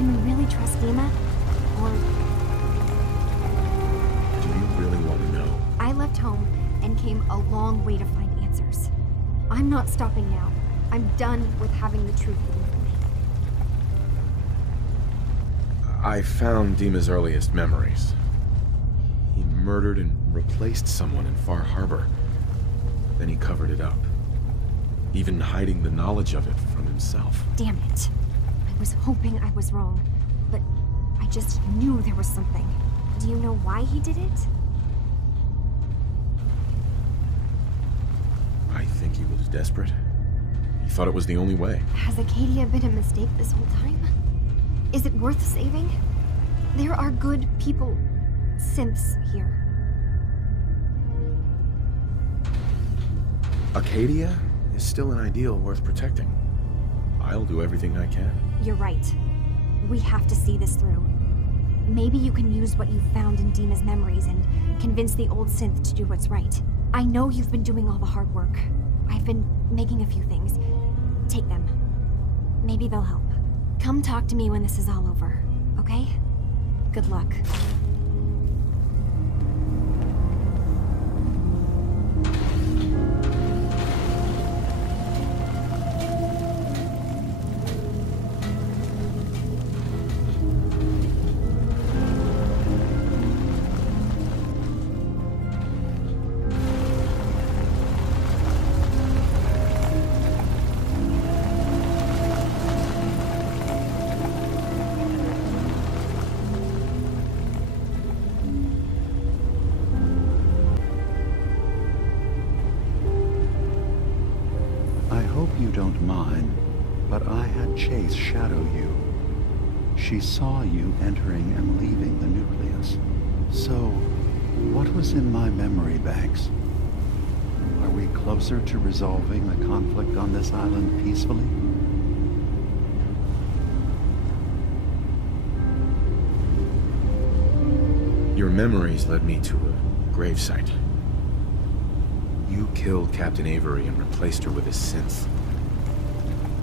Can we really trust Dima? Or... Do you really want to know? I left home and came a long way to find answers. I'm not stopping now. I'm done with having the truth hidden from me. I found Dima's earliest memories. He murdered and replaced someone in Far Harbor. Then he covered it up, even hiding the knowledge of it from himself. Damn it. I was hoping I was wrong, but I just knew there was something. Do you know why he did it? I think he was desperate. He thought it was the only way. Has Acadia been a mistake this whole time? Is it worth saving? There are good people, synths here. Acadia is still an ideal worth protecting. I'll do everything I can. You're right. We have to see this through. Maybe you can use what you've found in Dima's memories and convince the old synth to do what's right. I know you've been doing all the hard work. I've been making a few things. Take them. Maybe they'll help. Come talk to me when this is all over, okay? Good luck. You don't mind, but I had Chase shadow you. She saw you entering and leaving the nucleus. So, what was in my memory banks? Are we closer to resolving the conflict on this island peacefully? Your memories led me to a gravesite. You killed Captain Avery and replaced her with a synth,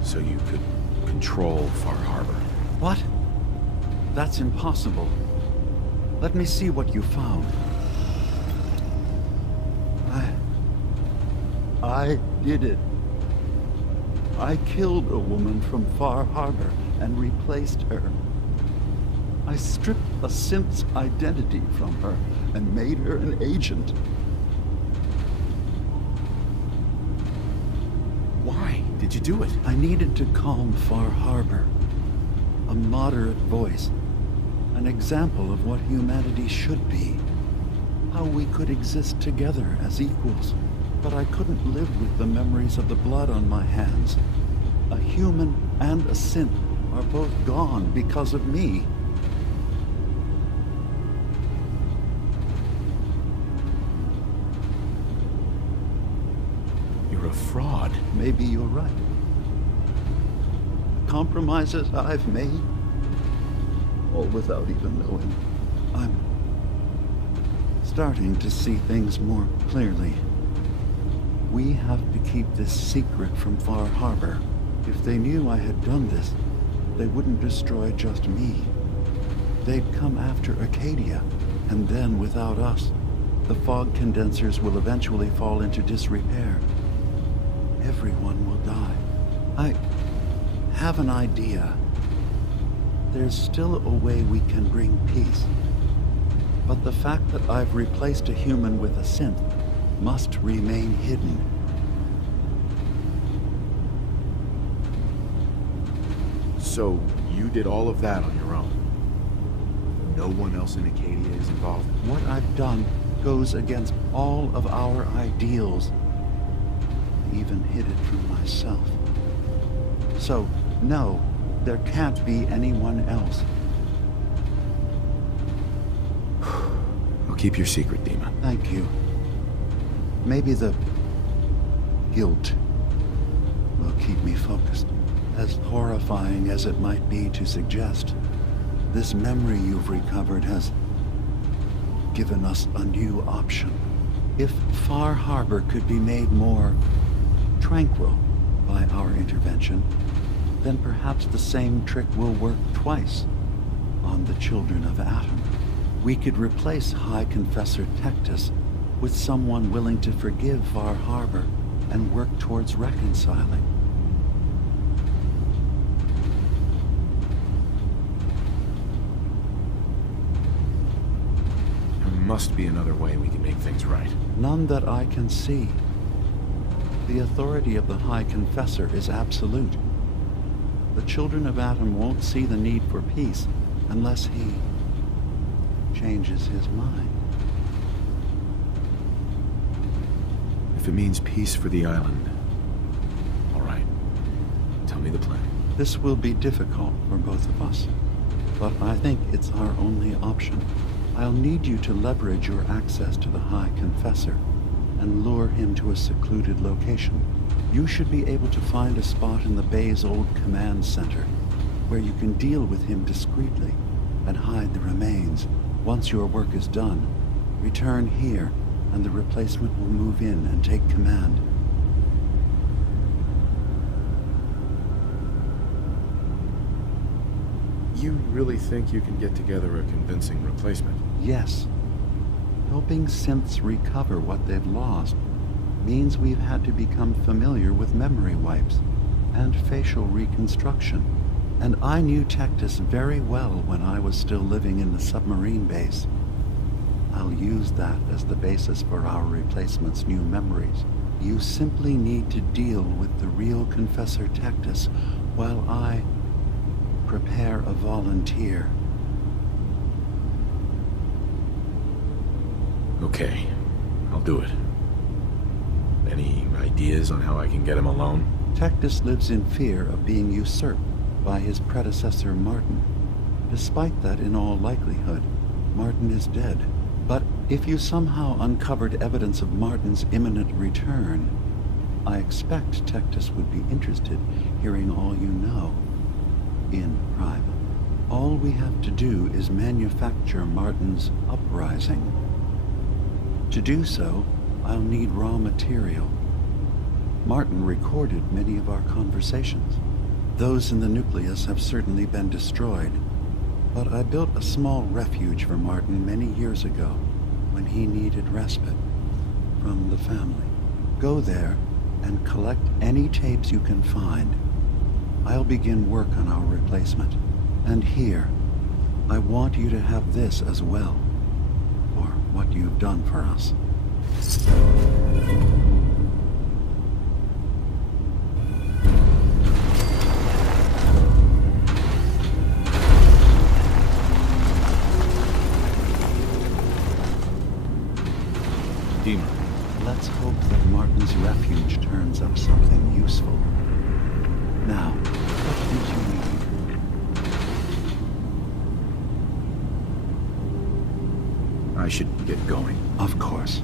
so you could control Far Harbor. What? That's impossible. Let me see what you found. I did it. I killed a woman from Far Harbor and replaced her. I stripped a synth's identity from her and made her an agent. Why did you do it? I needed to calm Far Harbor. A moderate voice. An example of what humanity should be. How we could exist together as equals. But I couldn't live with the memories of the blood on my hands. A human and a synth are both gone because of me. You're a fraud. Maybe you're right. Compromises I've made, all without even knowing. I'm starting to see things more clearly. We have to keep this secret from Far Harbor. If they knew I had done this, they wouldn't destroy just me. They'd come after Acadia, and then without us, the fog condensers will eventually fall into disrepair. Everyone will die. I have an idea. There's still a way we can bring peace. But the fact that I've replaced a human with a synth must remain hidden. So you did all of that on your own? No one else in Acadia is involved? What I've done goes against all of our ideals. Even hid it from myself. So, no, there can't be anyone else. I'll keep your secret, Dima. Thank you. Maybe the guilt will keep me focused. As horrifying as it might be to suggest, this memory you've recovered has given us a new option. If Far Harbor could be made more tranquil by our intervention, then perhaps the same trick will work twice on the children of Atom. We could replace High Confessor Tectus with someone willing to forgive Far Harbor and work towards reconciling. There must be another way we can make things right. None that I can see. The authority of the High Confessor is absolute. The children of Atom won't see the need for peace unless he changes his mind. If it means peace for the island, all right. Tell me the plan. This will be difficult for both of us, but I think it's our only option. I'll need you to leverage your access to the High Confessor and lure him to a secluded location. You should be able to find a spot in the Bay's old command center where you can deal with him discreetly and hide the remains. Once your work is done, return here and the replacement will move in and take command. You really think you can get together a convincing replacement? Yes. Helping synths recover what they've lost means we've had to become familiar with memory wipes and facial reconstruction. And I knew Tectus very well when I was still living in the submarine base. I'll use that as the basis for our replacement's new memories. You simply need to deal with the real Confessor Tectus while I prepare a volunteer. Okay, I'll do it. Any ideas on how I can get him alone? Tectus lives in fear of being usurped by his predecessor Martin. Despite that, in all likelihood, Martin is dead. But if you somehow uncovered evidence of Martin's imminent return, I expect Tectus would be interested hearing all you know in private. All we have to do is manufacture Martin's uprising. To do so, I'll need raw material. Martin recorded many of our conversations. Those in the nucleus have certainly been destroyed, but I built a small refuge for Martin many years ago when he needed respite from the family. Go there and collect any tapes you can find. I'll begin work on our replacement. And here, I want you to have this as well, for what you've done for us. Dima. Let's hope that Martin's refuge turns up something useful. Now, what did you need? I should get going. Of course.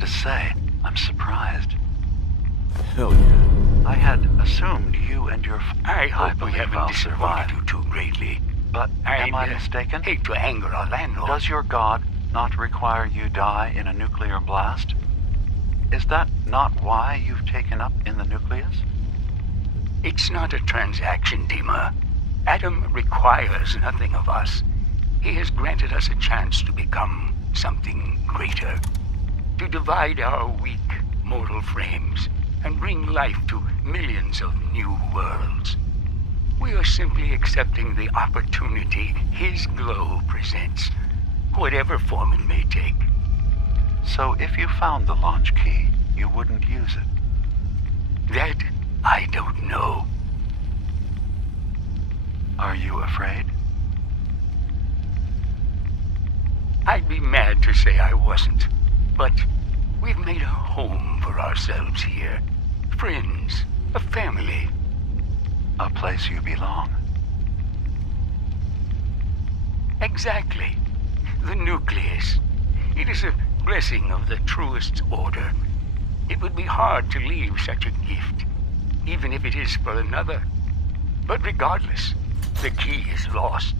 to say, I'm surprised. Hell yeah. I had assumed you and your... I hope we believe haven't I'll disappointed survive. you too greatly. But am I mistaken? Hate to anger our landlord. Does your god not require you die in a nuclear blast? Is that not why you've taken up in the nucleus? It's not a transaction, Dima. Adam requires nothing of us. He has granted us a chance to become something greater. To divide our weak mortal frames and bring life to millions of new worlds. We are simply accepting the opportunity his glow presents, whatever form it may take. So if you found the launch key, you wouldn't use it? That I don't know. Are you afraid? I'd be mad to say I wasn't, but we've made a home for ourselves here. Friends, a family. A place you belong. Exactly. The nucleus. It is a blessing of the truest order. It would be hard to leave such a gift, even if it is for another. But regardless, the key is lost.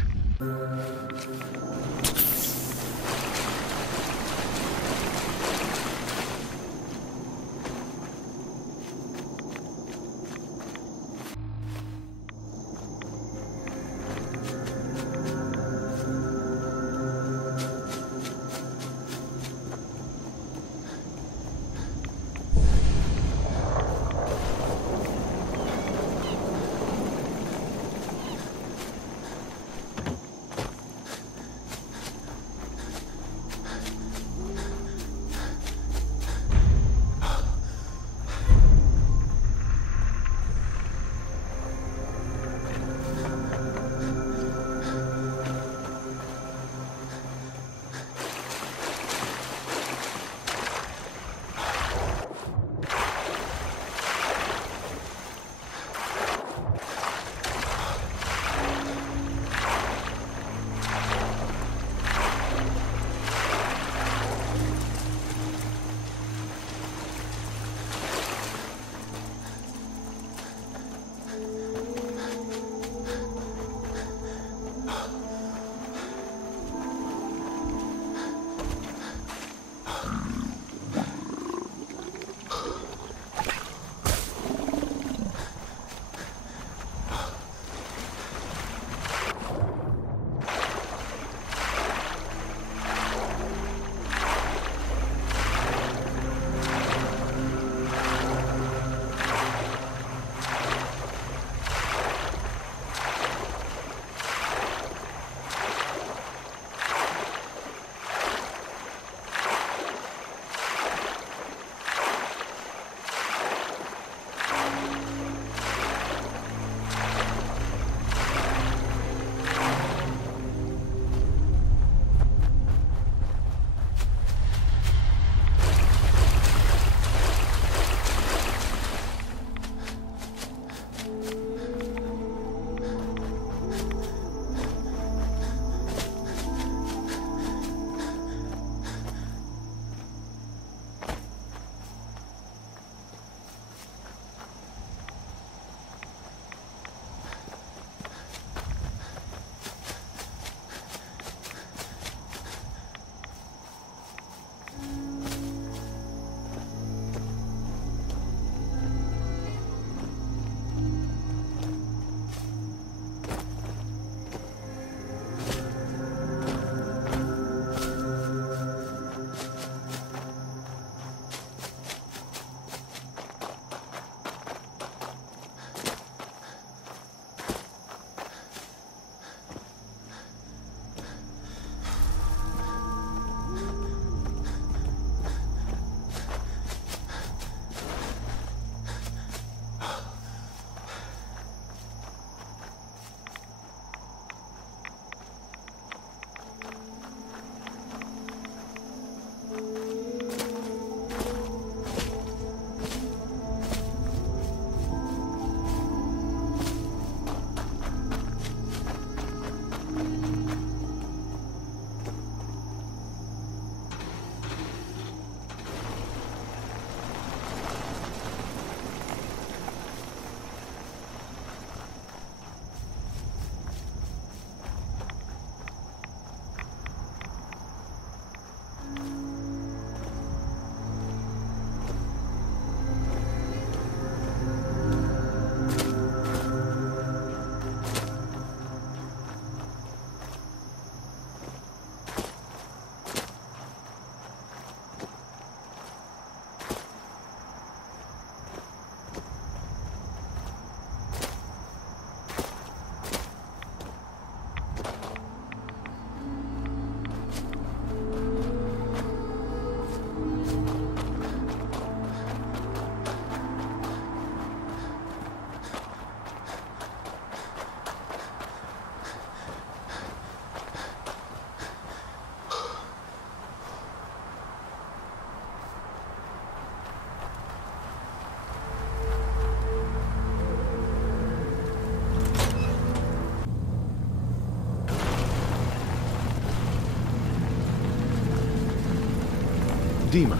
Dima,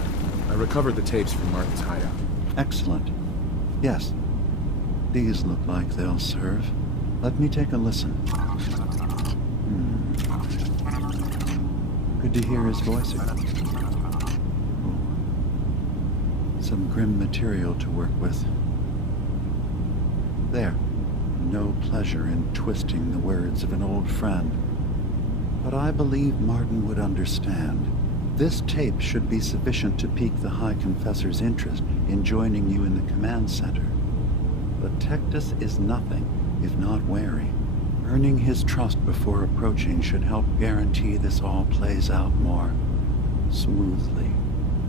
I recovered the tapes from Martin's hideout. Excellent. Yes. These look like they'll serve. Let me take a listen. Good to hear his voice again. Oh. Some grim material to work with. There. No pleasure in twisting the words of an old friend. But I believe Martin would understand. This tape should be sufficient to pique the High Confessor's interest in joining you in the command center. But Tectus is nothing if not wary. Earning his trust before approaching should help guarantee this all plays out more smoothly.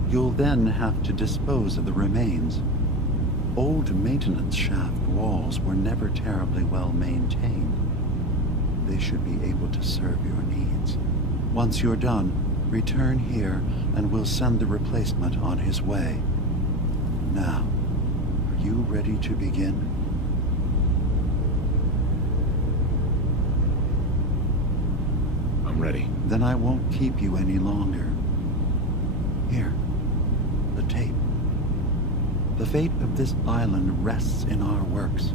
You'll then have to dispose of the remains. Old maintenance shaft walls were never terribly well maintained. They should be able to serve your needs. Once you're done, return here and we'll send the replacement on his way. Now, are you ready to begin? I'm ready. Then I won't keep you any longer. Here, the tape. The fate of this island rests in our works.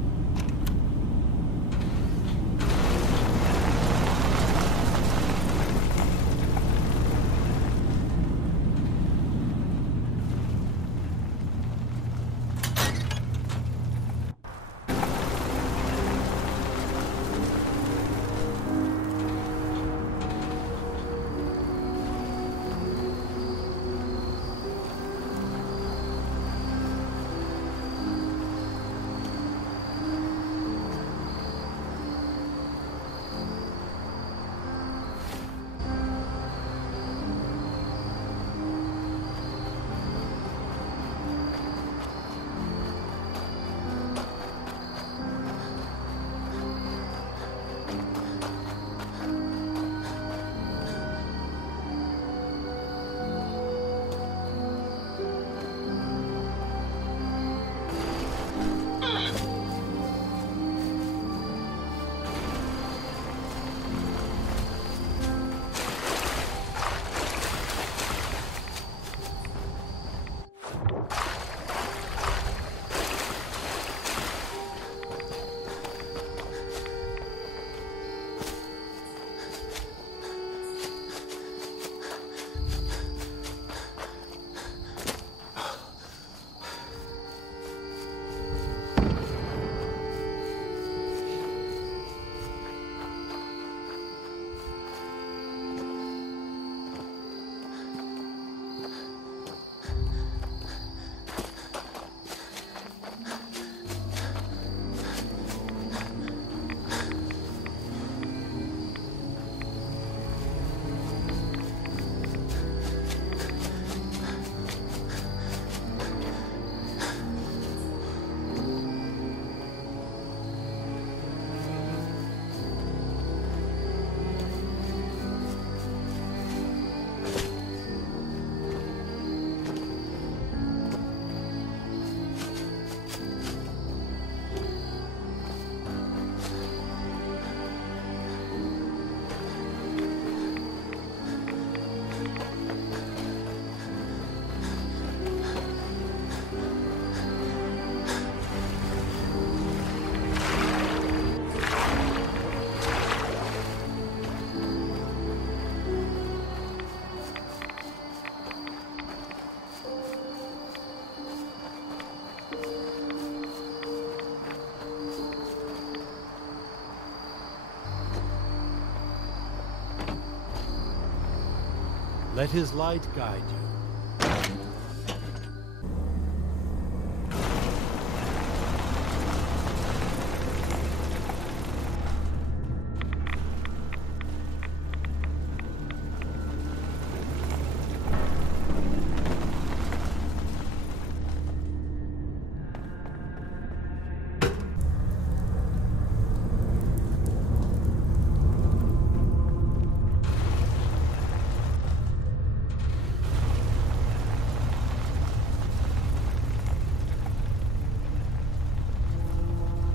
Let his light guide you.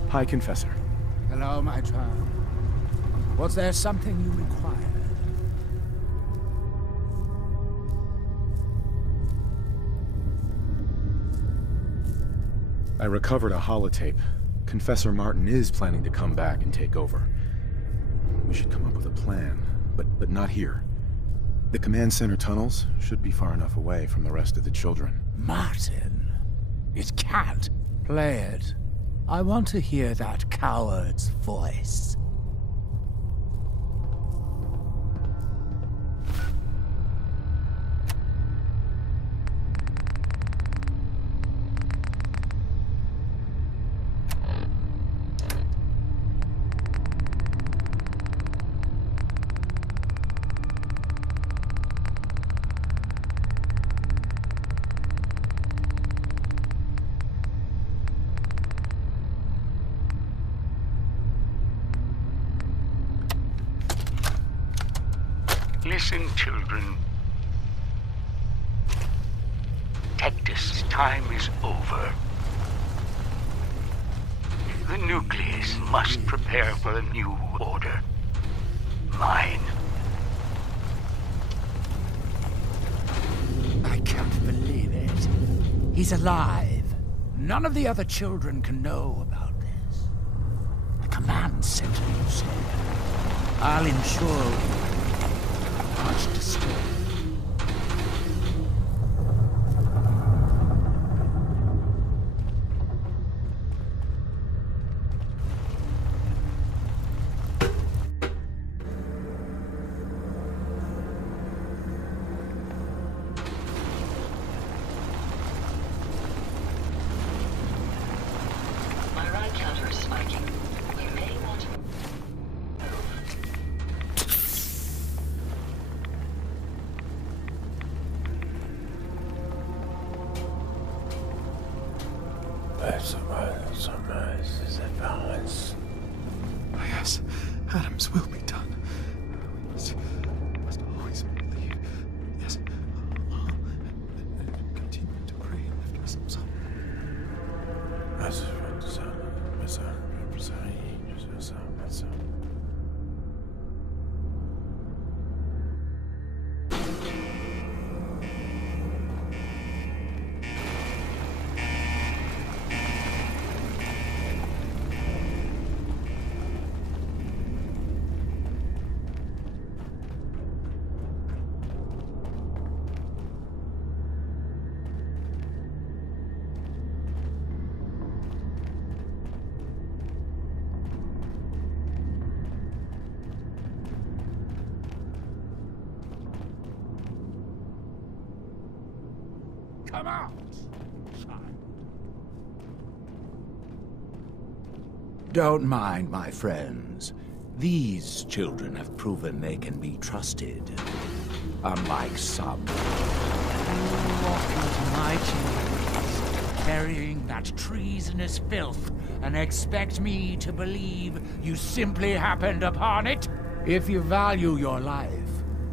High Confessor. Hello, my child. Was there something you required? I recovered a holotape. Confessor Martin is planning to come back and take over. We should come up with a plan, but not here. The command center tunnels should be far enough away from the rest of the children. Martin? It can't. Play it. I want to hear that coward's voice. Listen, children. Tectus, time is over. The nucleus must prepare for a new order. Mine. I can't believe it. He's alive. None of the other children can know about this. The command center, you say. I'll ensure much disturbed. My ride counter is spiking. We may want to move. Yes, Adams will be done. Must always believe. Yes, and continue to pray and lift ourselves up. Come out, child. Don't mind my friends. These children have proven they can be trusted. Unlike some, you walk into my chambers carrying that treasonous filth and expect me to believe you simply happened upon it? If you value your life,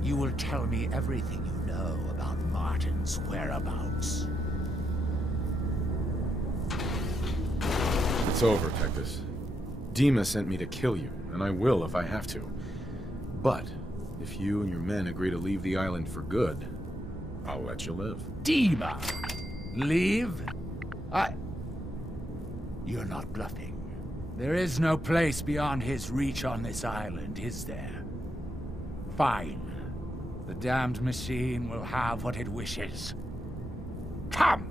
you will tell me everything you know about Martin's whereabouts. It's over, Tectus. Dima sent me to kill you, and I will if I have to. But if you and your men agree to leave the island for good, I'll let you live. Dima! Leave? You're not bluffing. There is no place beyond his reach on this island, is there? Fine. The damned machine will have what it wishes. Come!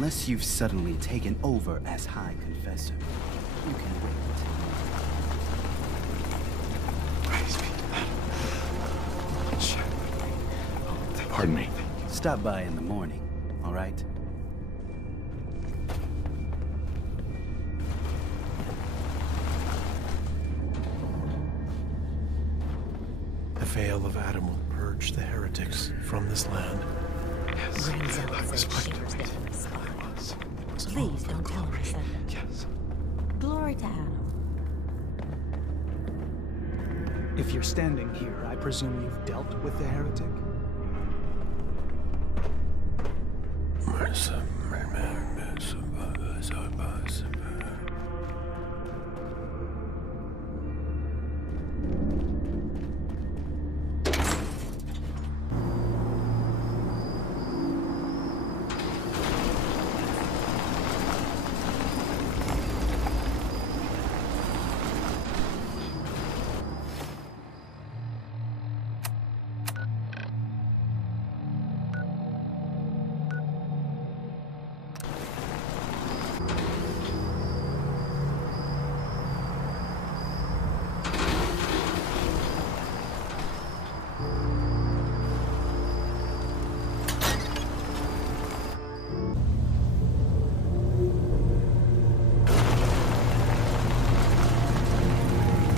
Unless you've suddenly taken over as High Confessor, you can wait. Pardon me. Stop by in the morning, all right? The veil of Adam will purge the heretics from this land. Yes, I was right. Please don't tell me you said that. Yes. Glory to Adam. If you're standing here, I presume you've dealt with the heretic?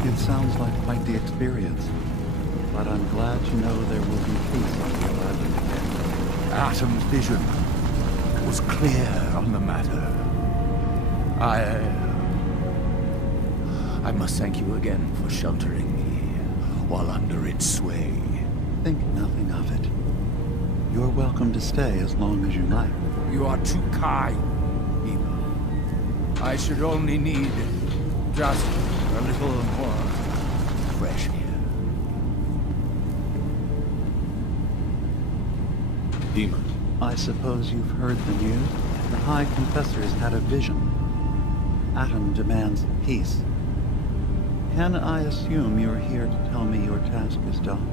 It sounds like quite the experience, but I'm glad to know there will be peace on the island again. Atom's vision was clear on the matter. I must thank you again for sheltering me while under its sway. Think nothing of it. You're welcome to stay as long as you like. You are too kind, Eva. I should only need just a little more fresh air. Dima. I suppose you've heard the news? The High Confessor's had a vision. Atom demands peace. Can I assume you're here to tell me your task is done?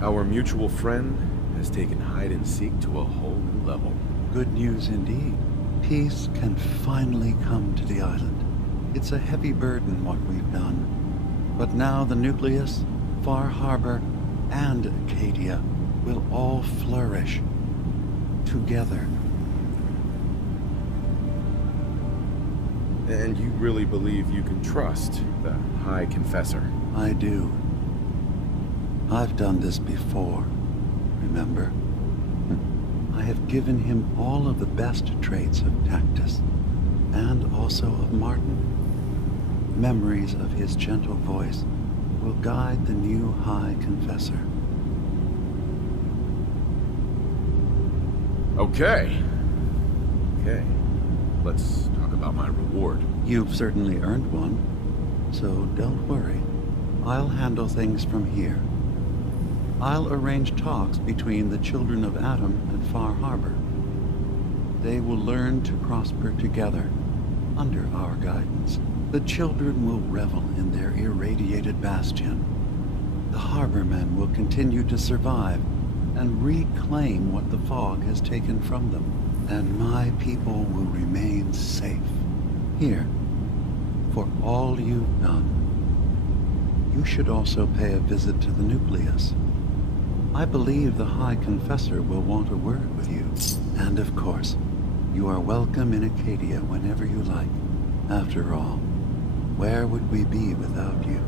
Our mutual friend has taken hide-and-seek to a whole new level. Good news indeed. Peace can finally come to the island. It's a heavy burden what we've done. But now the Nucleus, Far Harbor, and Acadia will all flourish together. And you really believe you can trust the High Confessor? I do. I've done this before, remember? I have given him all of the best traits of Tactus, and also of Martin. Memories of his gentle voice will guide the new High Confessor. Okay. Let's talk about my reward. You've certainly earned one, so don't worry. I'll handle things from here. I'll arrange talks between the children of Adam and Far Harbor. They will learn to prosper together under our guidance. The children will revel in their irradiated bastion. The harbormen will continue to survive and reclaim what the fog has taken from them. And my people will remain safe. Here, for all you've done. You should also pay a visit to the Nucleus. I believe the High Confessor will want a word with you. And of course, you are welcome in Acadia whenever you like. After all, where would we be without you?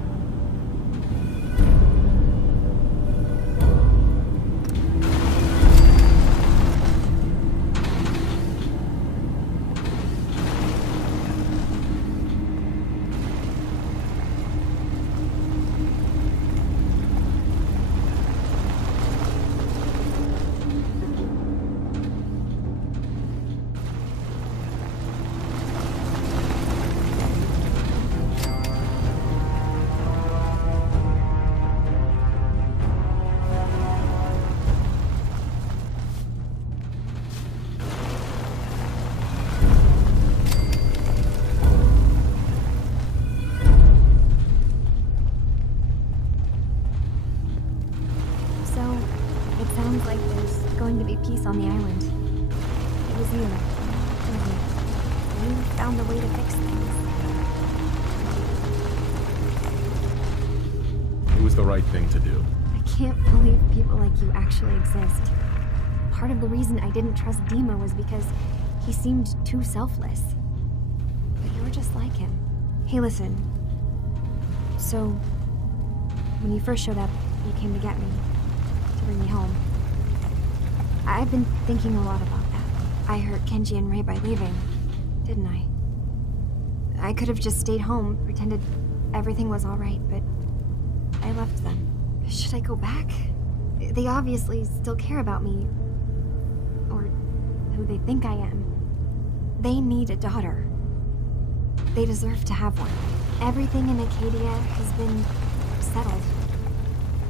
found a way to fix things. It was the right thing to do. I can't believe people like you actually exist. Part of the reason I didn't trust Dima was because he seemed too selfless. But you're just like him. Hey, listen. So, when you first showed up, you came to get me. To bring me home. I've been thinking a lot about that. I hurt Kenji and Rei by leaving, didn't I? I could have just stayed home, pretended everything was alright, but I left them. Should I go back? They obviously still care about me. Or who they think I am. They need a daughter. They deserve to have one. Everything in Acadia has been settled.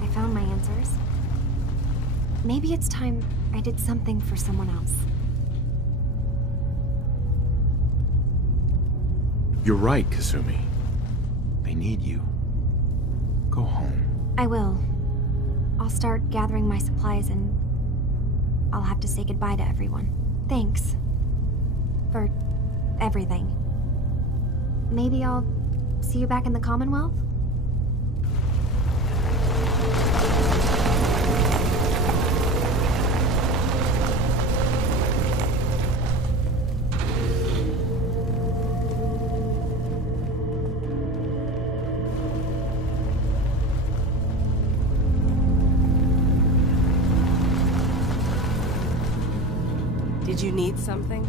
I found my answers. Maybe it's time I did something for someone else. You're right, Kasumi. They need you. Go home. I will. I'll start gathering my supplies and I'll have to say goodbye to everyone. Thanks. For everything. Maybe I'll see you back in the Commonwealth? Did you need something?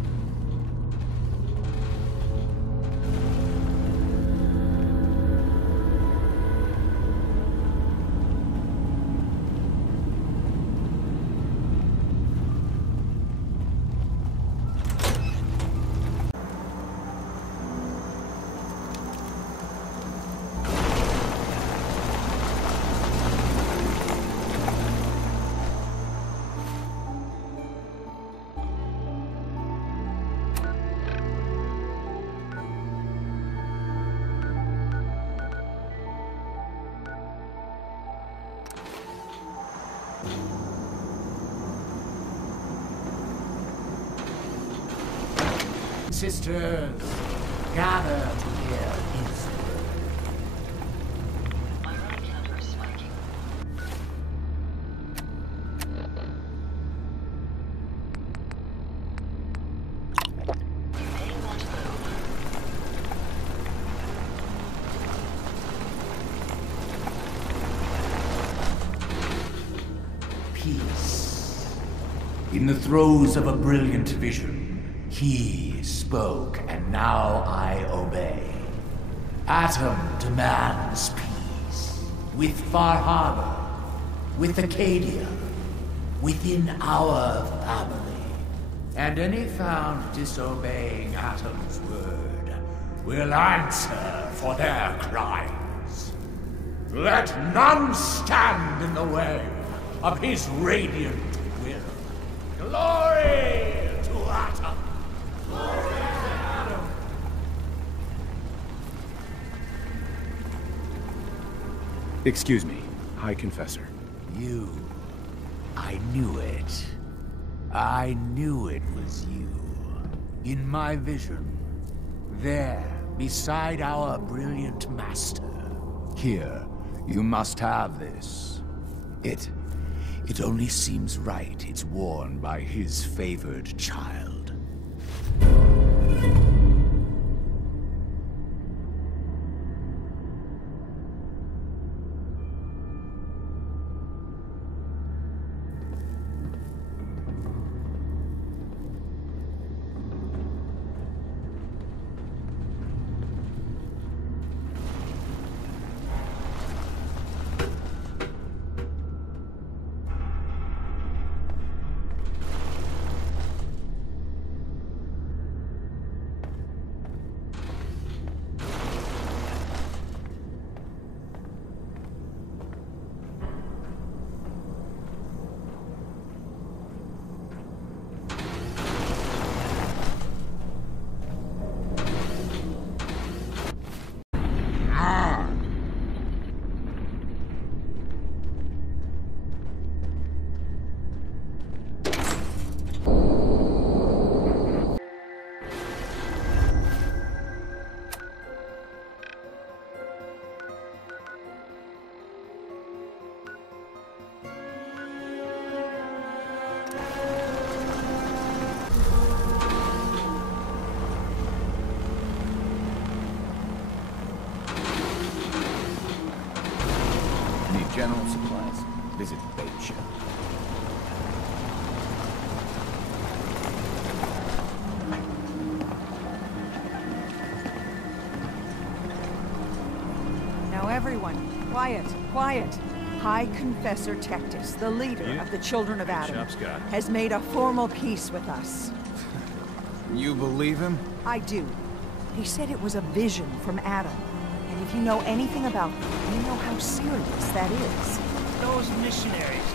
Sisters, gather to hear his word. My right counter is spiking. You may want to move. Peace. In the throes of a brilliant vision, he spoke, and now I obey. Atom demands peace. With Far Harbor, with Acadia, within our family. And any found disobeying Atom's word will answer for their crimes. Let none stand in the way of his radiant will. Glory to Atom! Excuse me, High Confessor. You. I knew it. I knew it was you. In my vision. There, beside our brilliant master. Here, you must have this. It only seems right it's worn by his favored child. general supplies. Visit the bait shop. Now everyone, quiet, quiet. High Confessor Tectus, the leader of the Children of Adam, has made a formal peace with us. You believe him? I do. He said it was a vision from Adam. And if you know anything about them, you know how serious that is. Those missionaries.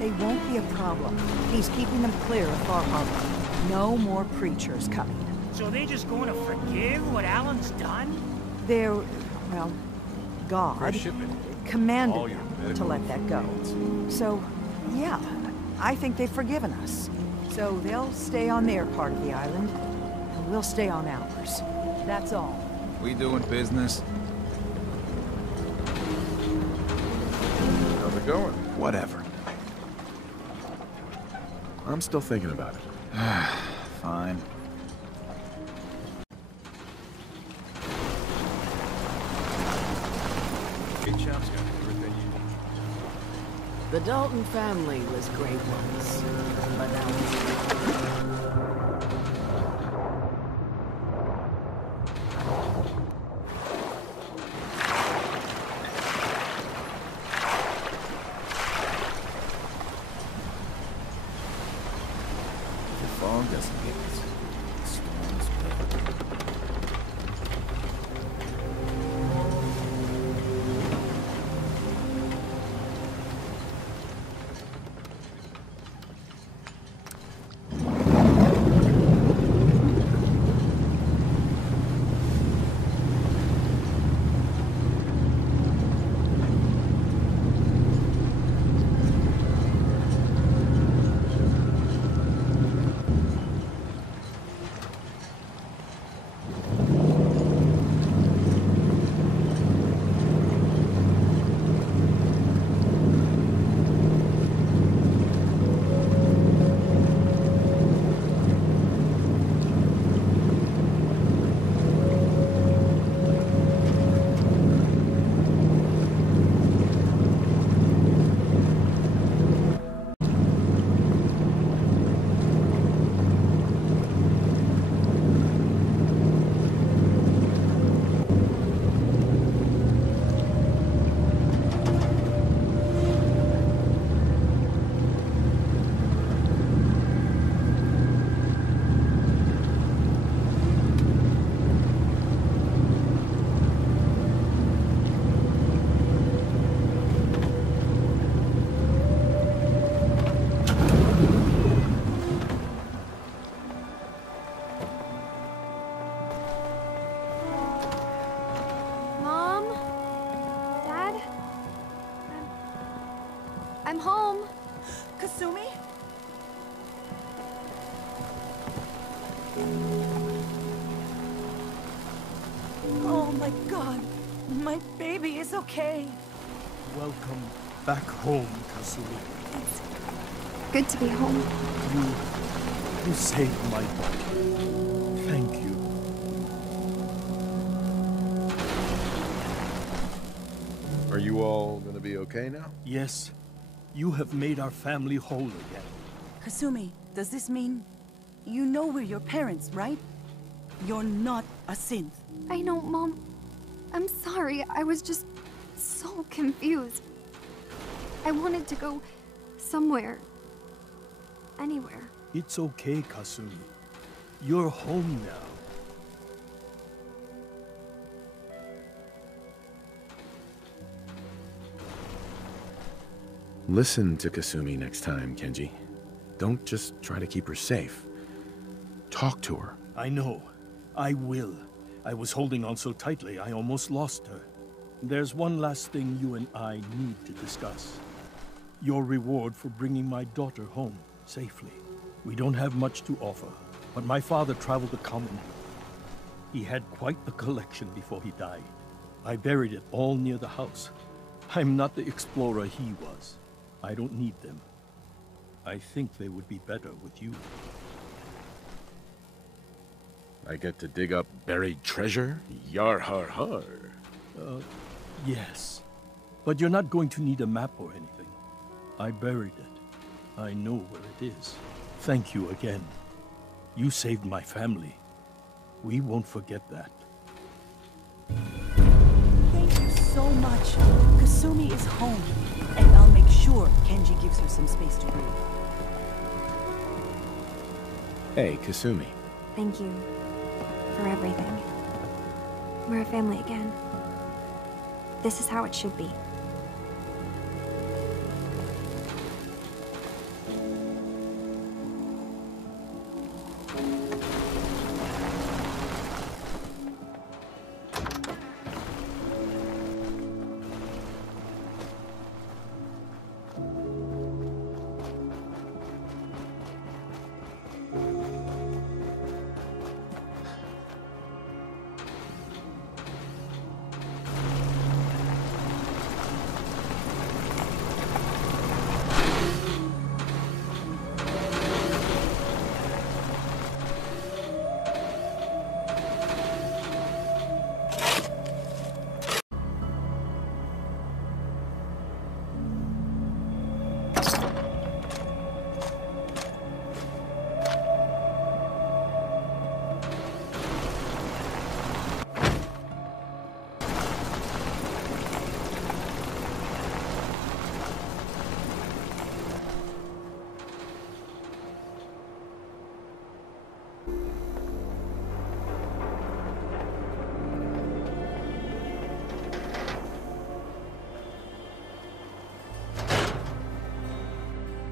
They won't be a problem. He's keeping them clear of Far Harbor. No more preachers coming. So they just going to forgive what Alan's done? They're, well, God commanded them to let that go. So, yeah, I think they've forgiven us. So they'll stay on their part of the island, and we'll stay on ours. That's all. We doing business? How's it going? Whatever. I'm still thinking about it. Fine. The Dalton family was great once, but now The fog doesn't get us. The storm's bad. I'm home. Kasumi? Oh my God. My baby is okay. Welcome back home, Kasumi. It's good to be home. You saved my daughter. Thank you. Are you all gonna be okay now? Yes. You have made our family whole again. Kasumi, does this mean you know we're your parents, right? You're not a synth. I know, Mom. I'm sorry. I was just so confused. I wanted to go somewhere. Anywhere. It's okay, Kasumi. You're home now. Listen to Kasumi next time, Kenji. Don't just try to keep her safe. Talk to her. I know. I will. I was holding on so tightly, I almost lost her. There's one last thing you and I need to discuss. Your reward for bringing my daughter home safely. We don't have much to offer, but my father traveled the Commonwealth. He had quite a collection before he died. I buried it all near the house. I'm not the explorer he was. I don't need them. I think they would be better with you. I get to dig up buried treasure? Yar har har. Yes. But you're not going to need a map or anything. I buried it. I know where it is. Thank you again. You saved my family. We won't forget that. Thank you so much. Kasumi is home, and I'll make sure Kenji gives her some space to breathe. Hey, Kasumi. Thank you for everything. We're a family again. This is how it should be.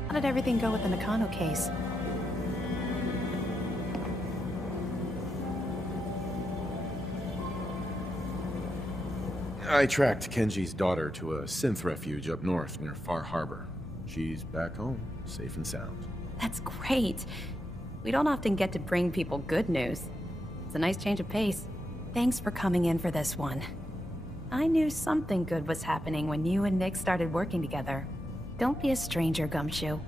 How did everything go with the Nakano case? I tracked Kenji's daughter to a synth refuge up north near Far Harbor. She's back home, safe and sound. That's great. We don't often get to bring people good news. It's a nice change of pace. Thanks for coming in for this one. I knew something good was happening when you and Nick started working together. Don't be a stranger, Gumshoe.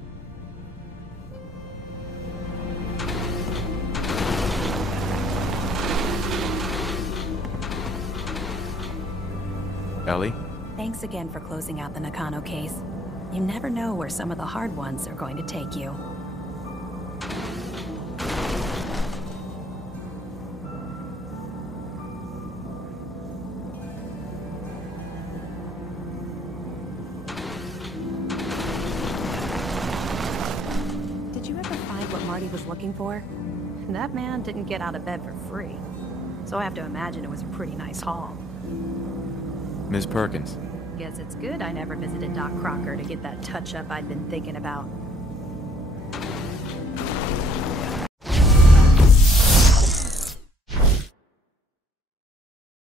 Ellie? Thanks again for closing out the Nakano case. You never know where some of the hard ones are going to take you. Did you ever find what Marty was looking for? That man didn't get out of bed for free, so I have to imagine it was a pretty nice haul. Ms. Perkins. Guess it's good I never visited Doc Crocker to get that touch-up I'd been thinking about.